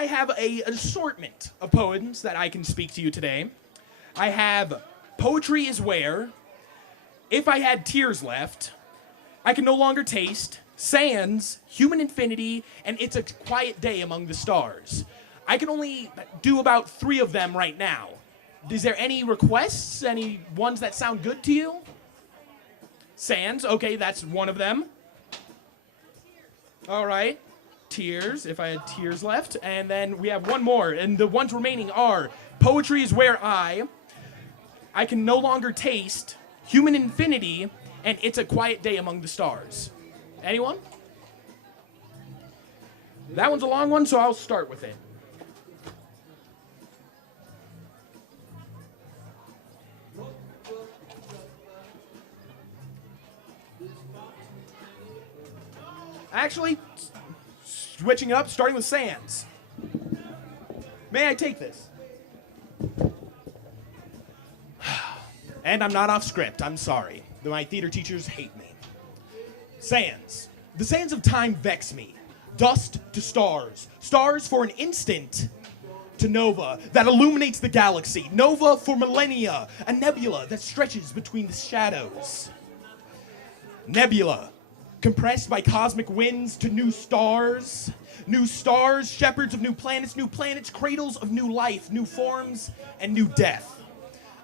I have an assortment of poems that I can speak to you today. I have Poetry is Where, If I Had Tears Left, I Can No Longer Taste, Sands, Human Infinity, and It's a Quiet Day Among the Stars. I can only do about 3 of them right now. Is there any requests? Any ones that sound good to you? Sands, okay, that's one of them. All right. Tears, if I had tears left. And then we have one more, and the ones remaining are Poetry is Where I Can No Longer Taste, Human Infinity, and It's a Quiet Day Among the Stars. Anyone? That one's a long one, so I'll start with it. Actually, switching up, starting with Sands. May I take this? And I'm not off script, I'm sorry. My theater teachers hate me. Sands. The sands of time vex me. Dust to stars. Stars for an instant to nova that illuminates the galaxy. Nova for millennia. A nebula that stretches between the shadows. Nebula. Compressed by cosmic winds to new stars. New stars, shepherds of new planets, cradles of new life, new forms, and new death.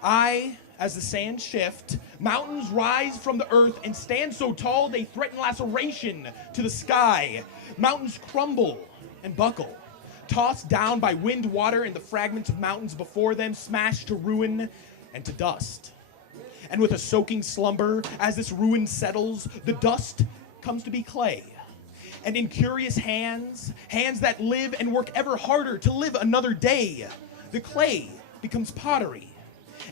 As the sands shift, mountains rise from the earth and stand so tall they threaten laceration to the sky. Mountains crumble and buckle, tossed down by wind, water, and the fragments of mountains before them, smashed to ruin and to dust. And with a soaking slumber, as this ruin settles, the dust comes to be clay. And in curious hands that live and work ever harder to live another day, the clay becomes pottery.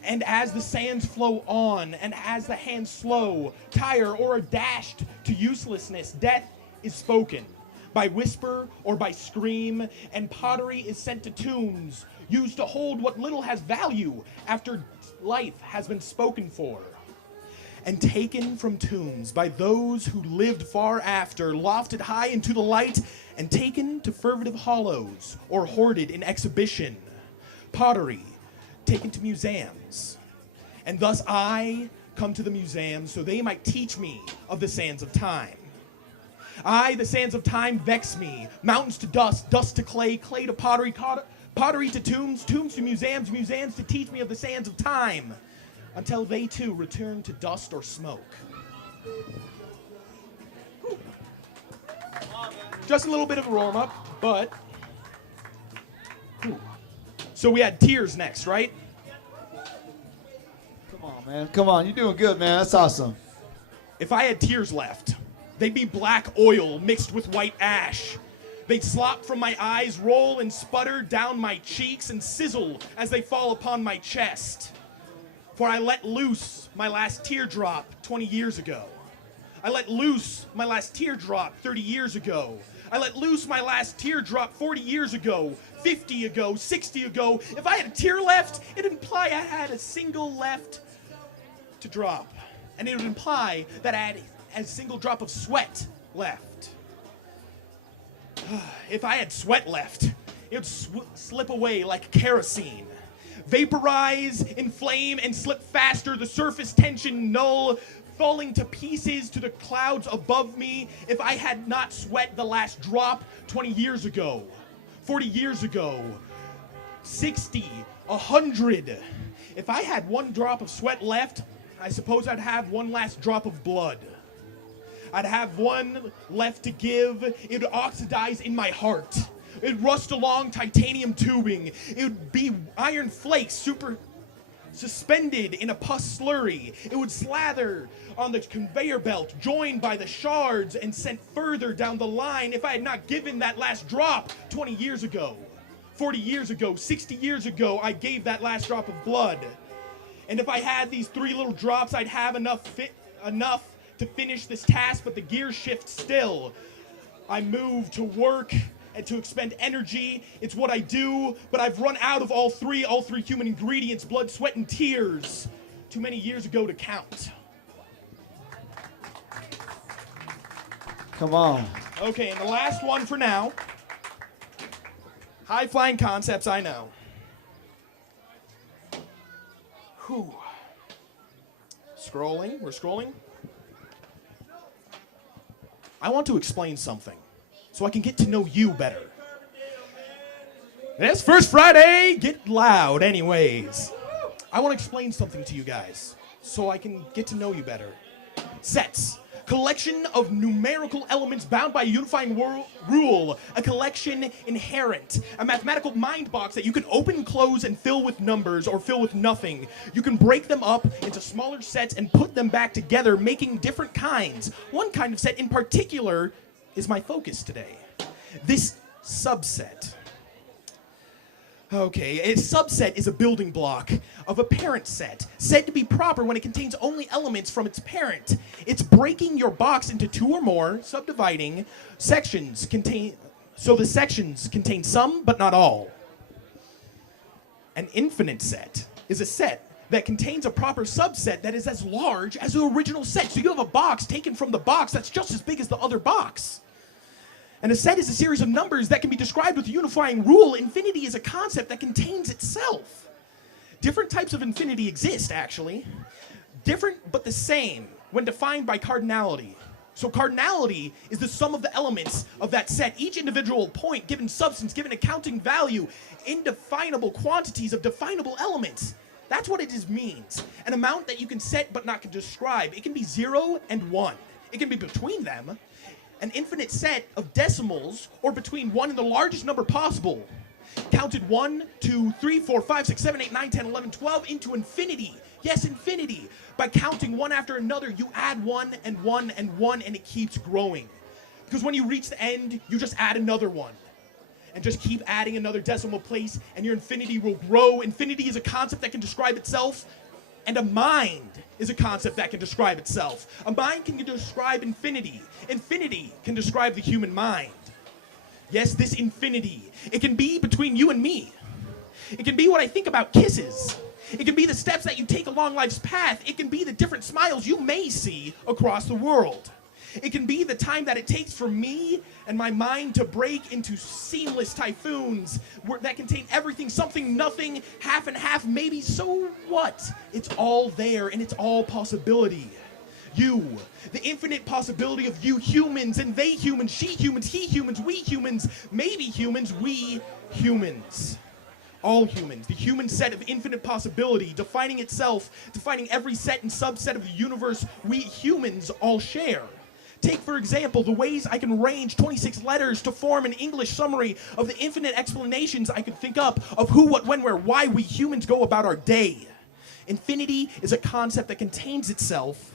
And as the sands flow on, and as the hands slow, tire, or are dashed to uselessness, death is spoken, by whisper or by scream, and pottery is sent to tombs, used to hold what little has value after life has been spoken for. And taken from tombs by those who lived far after, lofted high into the light, and taken to furtive hollows, or hoarded in exhibition. Pottery, taken to museums. And thus I come to the museum so they might teach me of the sands of time. The sands of time vex me. Mountains to dust, dust to clay, clay to pottery, pottery to tombs, tombs to museums, museums to teach me of the sands of time, until they too return to dust or smoke. Whew. Just a little bit of a warm-up, but... Whew. So we had tears next, right? Come on, man. Come on. You're doing good, man. That's awesome. If I had tears left, they'd be black oil mixed with white ash. They'd slop from my eyes, roll and sputter down my cheeks, and sizzle as they fall upon my chest. For I let loose my last teardrop 20 years ago. I let loose my last teardrop 30 years ago. I let loose my last teardrop 40 years ago, 50 ago, 60 ago. If I had a tear left, it would imply I had a single left to drop. And it would imply that I had a single drop of sweat left. If I had sweat left, it would slip away like kerosene. Vaporize, inflame, and slip faster, the surface tension null, falling to pieces to the clouds above me. If I had not sweat the last drop 20 years ago, 40 years ago, 60, 100. If I had one drop of sweat left, I suppose I'd have one last drop of blood. I'd have one left to give. It would oxidize in my heart. It'd rust along titanium tubing. It would be iron flakes suspended in a pus slurry. It would slather on the conveyor belt, joined by the shards and sent further down the line if I had not given that last drop 20 years ago. 40 years ago, 60 years ago, I gave that last drop of blood. And if I had these 3 little drops, I'd have enough to finish this task, but the gears shift still. I move to work and to expend energy. It's what I do, but I've run out of all three human ingredients, blood, sweat, and tears, too many years ago to count. Come on. Okay, and the last one for now. High-flying concepts, I know. Whew. Scrolling, we're scrolling. I want to explain something so I can get to know you better. It's First Friday, get loud anyways. I want to explain something to you guys so I can get to know you better. Sets. Collection of numerical elements bound by a unifying rule. A collection inherent. A mathematical mind box that you can open, close, and fill with numbers or fill with nothing. You can break them up into smaller sets and put them back together, making different kinds. One kind of set in particular is my focus today. This subset. Okay, a subset is a building block of a parent set, said to be proper when it contains only elements from its parent. It's breaking your box into two or more, subdividing sections so the sections contain some but not all. An infinite set is a set that contains a proper subset that is as large as the original set. So you have a box taken from the box that's just as big as the other box. And a set is a series of numbers that can be described with a unifying rule. Infinity is a concept that contains itself. Different types of infinity exist, actually. Different but the same when defined by cardinality. So cardinality is the sum of the elements of that set. Each individual point, given substance, given accounting value, indefinable quantities of definable elements. That's what it means. An amount that you can set but not can describe. It can be 0 and 1. It can be between them. An infinite set of decimals, or between 1 and the largest number possible, counted 1, 2, 3, 4, 5, 6, 7, 8, 9, 10, 11, 12 into infinity. Yes, infinity. By counting one after another, you add 1 and 1 and 1, and it keeps growing. Because when you reach the end, you just add another one. And just keep adding another decimal place, and your infinity will grow. Infinity is a concept that can describe itself. And a mind is a concept that can describe itself. A mind can describe infinity. Infinity can describe the human mind. Yes, this infinity. It can be between you and me. It can be what I think about kisses. It can be the steps that you take along life's path. It can be the different smiles you may see across the world. It can be the time that it takes for me and my mind to break into seamless typhoons that contain everything, something, nothing, half and half, maybe, so what? It's all there, and it's all possibility. You, the infinite possibility of you humans and they humans, she humans, he humans, we humans, maybe humans, we humans. All humans, the human set of infinite possibility, defining itself, defining every set and subset of the universe we humans all share. Take, for example, the ways I can arrange 26 letters to form an English summary of the infinite explanations I could think up of who, what, when, where, why we humans go about our day. Infinity is a concept that contains itself,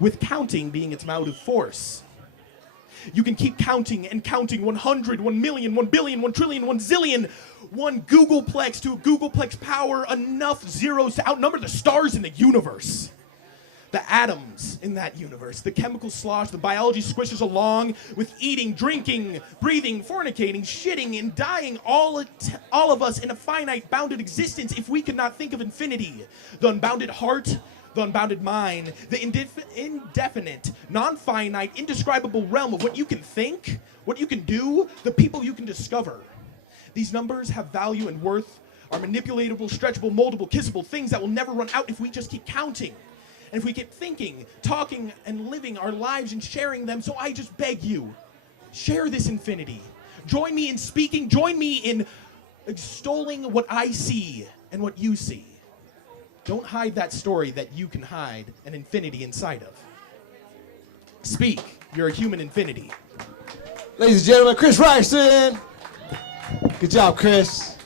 with counting being its motive force. You can keep counting and counting 100, 1 million, 1 billion, 1 trillion, 1 zillion, 1 googolplex to a googolplex power, enough zeros to outnumber the stars in the universe. The atoms in that universe, the chemical slosh, the biology squishes along with eating, drinking, breathing, fornicating, shitting, and dying, all of us in a finite, bounded existence if we could not think of infinity. The unbounded heart, the unbounded mind, the indefinite, non-finite, indescribable realm of what you can think, what you can do, the people you can discover. These numbers have value and worth, are manipulatable, stretchable, moldable, kissable, things that will never run out if we just keep counting. And if we keep thinking, talking, and living our lives and sharing them, so I just beg you, share this infinity. Join me in speaking, join me in extolling what I see and what you see. Don't hide that story that you can hide an infinity inside of. Speak, you're a human infinity. Ladies and gentlemen, Chris Ryerson. Good job, Chris.